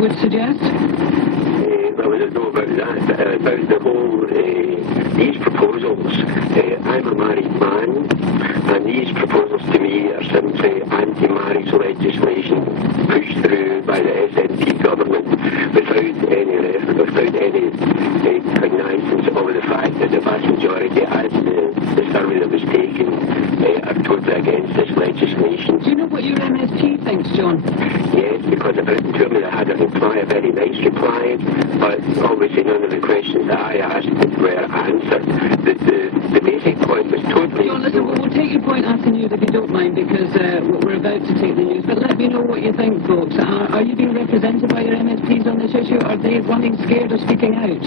would suggest? Well, I don't know about that, about the whole, these proposals. I'm a married man, and these proposals to me are simply anti-marriage legislation pushed through by the SNP government without any cognizance of the fact that the vast majority, as the survey that was taken, are totally against this legislation. Do you know what your MSP thinks, John? Yes, because I've written to him, I had a reply, a very nice reply, but obviously none of the questions that I asked were answered. The basic point was totally... John, listen, we'll take your point after news if you don't mind, because we're about to take the news. But let me know what you think, folks. Are you being represented by your MSPs on this issue? Are they running scared of speaking out?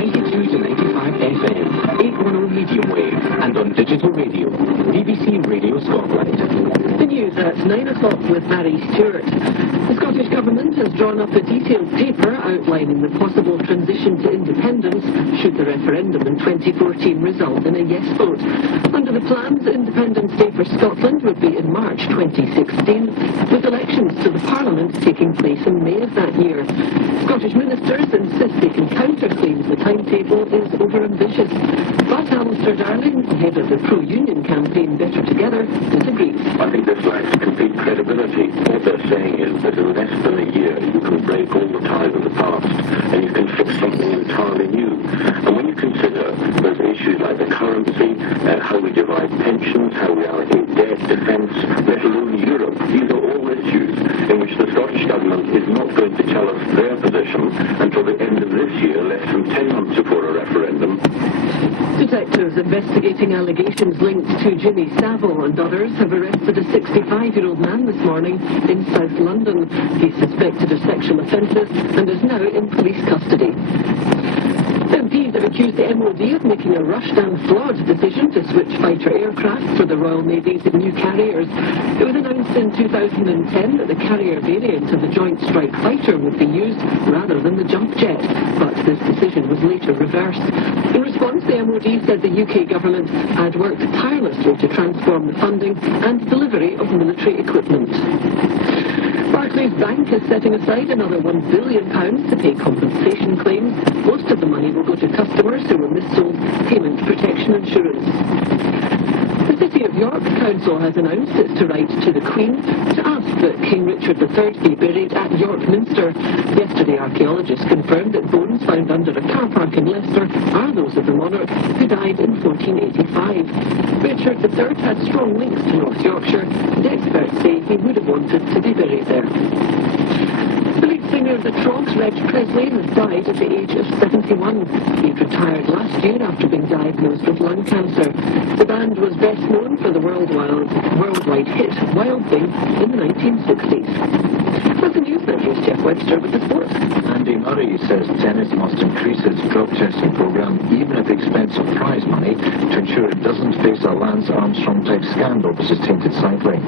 92 to 95 FM, 810 medium wave, and on digital radio, BBC Radio Scotland. The news at 9 o'clock with Mary Stewart. The Scottish Government has drawn up a detailed paper outlining the possible transition to independence should the referendum in 2014 result in a yes vote. Under the plans, Independence Day for Scotland would be in March 2016, with elections to the Parliament taking place in May of that year. Scottish ministers insist they can counter-claims the timetable is over-ambitious. But Alistair Darling, head of the pro-union campaign Better Together, disagrees. I think this lacks complete credibility. What they're saying is that in less than a year you can break all the ties of the past and you can fix something entirely new. And when you consider those issues like the currency, how we divide pensions, how we allocate debt, defence, let alone Europe, these are all issues in which the Scottish Government is not going to tell us their position until the end of this year, less than 10 months before a referendum. Detectives investigating allegations linked to Jimmy Savile and others have arrested a 65-year-old man this morning in South London. He's suspected of sexual offences and is now in police custody. MPs have accused the MOD of making a rushed and flawed decision to switch fighter aircraft for the Royal Navy's new carriers. It was announced in 2010 that the carrier variant of the Joint Strike Fighter would be used rather than the jump jet, but this decision was later reversed. In response, the MOD said the UK government had worked tirelessly to transform the funding and delivery of military equipment. Barclays Bank is setting aside another £1 billion to pay compensation claims. Most of the money will go to customers who were missold payment protection insurance. The City of York Council has announced it's to write to the Queen to ask that King Richard III be buried at York Minster. Yesterday, archaeologists confirmed that bones found under a car park in Leicester are those of the monarch who died in 1485. Richard III had strong links to North Yorkshire, and experts say he would have wanted to be buried there. The lead singer of the Trogs, Reg Presley, has died at the age of 71. He retired last year after being diagnosed with lung cancer. The band was best known for the worldwide hit Wild Thing in the 1960s. That's the news. Here's Jeff Webster with the sports. Andy Murray says tennis must increase its drug testing program, even at the expense of prize money, to ensure it doesn't face a Lance Armstrong-type scandal which has tainted cycling.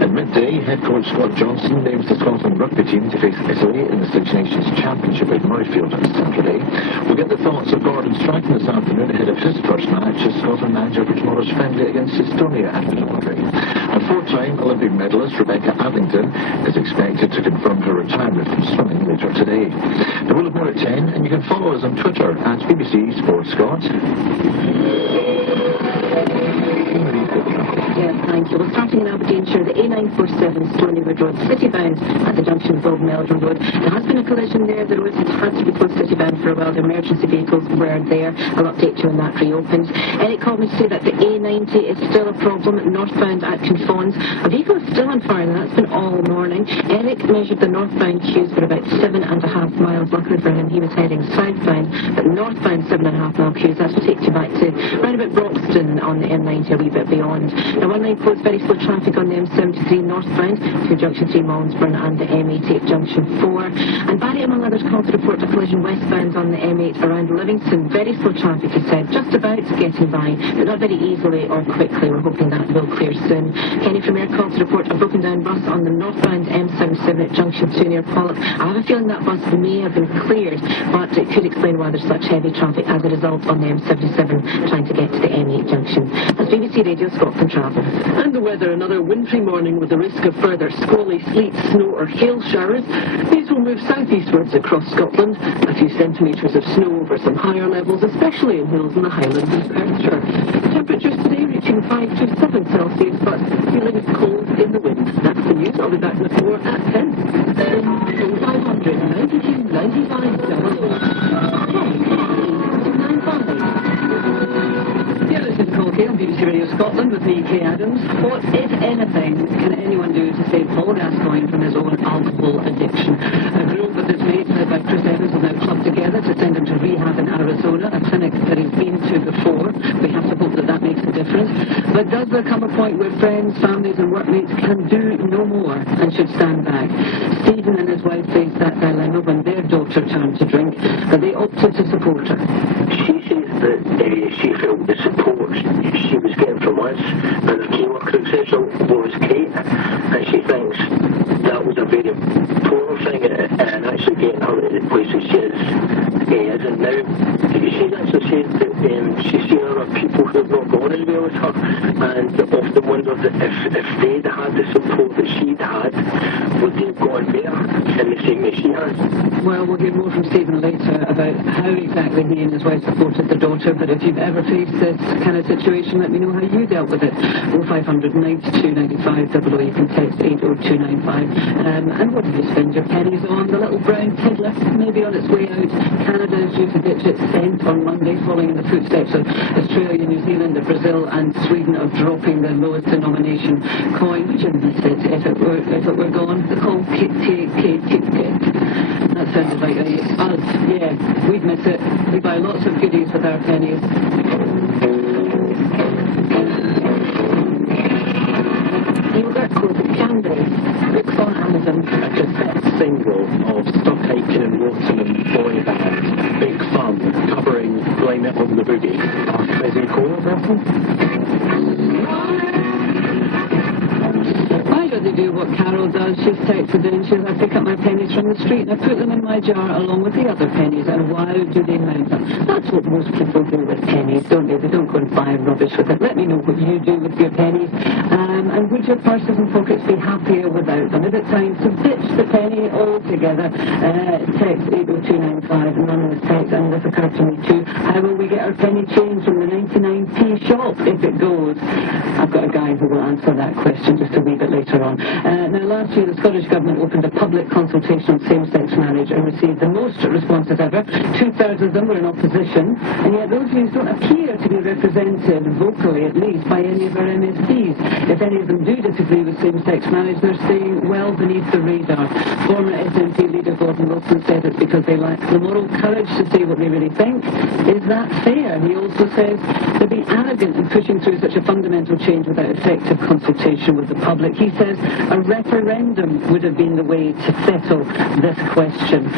At midday, head coach Scott Johnson names the Scotland rugby team to face Italy in the Six Nations Championship at Murrayfield on Saturday. We'll get the thoughts of Gordon Strachan this afternoon ahead of his first match as Scotland manager for tomorrow's friendly against Estonia at Middelburg. And four-time Olympic medalist Rebecca Addington is expected to confirm her retirement from swimming later today. Now we'll have more at 10, and you can follow us on Twitter at BBC Sports Scott. Yes, thank you. Well, starting in Aberdeenshire, the A947 Stonywood Road citybound at the junction of Old Meldrum Road. There has been a collision there. The road has to be closed citybound for a while. The emergency vehicles were there. I'll update you when that reopens. Eric called me to say that the A90 is still a problem northbound at Confons. A vehicle is still on fire, and that's been all morning. Eric measured the northbound queues for about 7.5 miles. Luckily for him, he was heading southbound, but northbound 7.5 mile queues. That will take you back to round about Broxton on the M90, a wee bit beyond. Now, one line closed, very slow traffic on the M73 northbound through Junction 3 Malmesburn and the M80 at Junction 4. And Barry, among others, called to report a collision westbound on the M8 around Livingston. Very slow traffic, he said, just about getting by, but not very easily or quickly. We're hoping that will clear soon. Kenny from Air called to report a broken down bus on the northbound M77 at Junction 2 near Pollock. I have a feeling that bus may have been cleared, but it could explain why there's such heavy traffic as a result on the M77 trying to get to the M8 junction. That's BBC Radio Scotland. Scotland travel. And the weather, another wintry morning with the risk of further squally sleet, snow or hail showers. These will move southeastwards across Scotland. A few centimetres of snow over some higher levels, especially in hills in the Highlands and Perthshire. Temperatures today reaching 5 to 7 Celsius, but feeling cold in the wind. That's the news. I'll be back with more at 10. 0500 92 95 Yeah, this is Call K on BBC Radio Scotland with me, Kay Adams. What, if anything, can anyone do to save Paul Gascoigne from his own alcohol addiction? A group of his mates led by Chris Evans will now club together to send him to rehab in Arizona, a clinic that he's been to before. We have to hope that that makes a difference. But does there come a point where friends, families and workmates can do no more and should stand back? Stephen and his wife faced that dilemma when their daughter turned to drink, but they opted to support her. She says that she felt the support she was getting from us and the key worker, etc., was great, and she thinks that was a very important thing and actually getting her to the places she isn't now. She's actually said that she's seen other people who have not gone as well as her, and often wondered that if they'd had the support that she'd had, would they have gone better in the same way she has? Well, we'll hear more from Stephen later about how exactly he and his wife supported their daughter, but if you've ever faced this kind of situation, let me know how you dealt with it. 0500 92 95 00. You can text 80295. And what did you spend your pennies on? The little brown tiddler may be on its way out. Canada is due to ditch its cent on Monday, following in the footsteps of Australia, New Zealand, Brazil and Sweden of dropping their lowest denomination coin. Would you miss it if it were gone? The call that sounded like us. Yeah, we'd miss it. We buy lots of goodies with our pennies. Yogurt called Canberry. Looks on Amazon. A cassette single of Stock Aitken and Waterman boy band, Big Fun, covering Blame It on the Boogie. Amazing choreographer. I'd rather do what Carol does. She's texted in and she says, I pick up my pennies from the street and I put them in my jar along with the other pennies, and wow, do they mount up. That's what most people do with pennies, don't they? They don't go and buy rubbish with it. Let me know what you do with your pennies. And would your purses and pockets be happier without them? Is it time to ditch the penny altogether? Text 80295, anonymous text, and this occurred to me too. How will we get our penny change from the 99p shop if it goes? I've got a guy who will answer that question just a wee bit later on. Now, last year the Scottish Government opened a public consultation on same-sex marriage and received the most responses ever. 2/3 of them were in opposition, and yet those views don't appear to be represented, vocally at least, by any of our MSPs. If any of them do disagree with same-sex marriage, they're staying well beneath the radar. Former SNP leader Gordon Wilson said it's because they lack the moral courage to say what they really think. Is that fair? He also says they're being arrogant in pushing through such a fundamental change without effective consultation with the public. He says a referendum would have been the way to settle this question.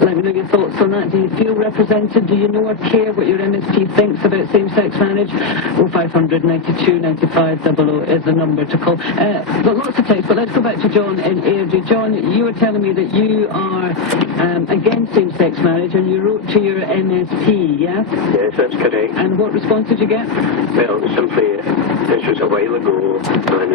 Let me know your thoughts on that. Do you feel represented? Do you know or care what your MSP thinks about same-sex marriage? 0500 92 95 00 is the number to call. Got lots of texts, but let's go back to John in Airdrie. John, you were telling me that you are against same-sex marriage, and you wrote to your MSP, yeah? Yes, that's correct. And what response did you get? Well, simply, this was a while ago, and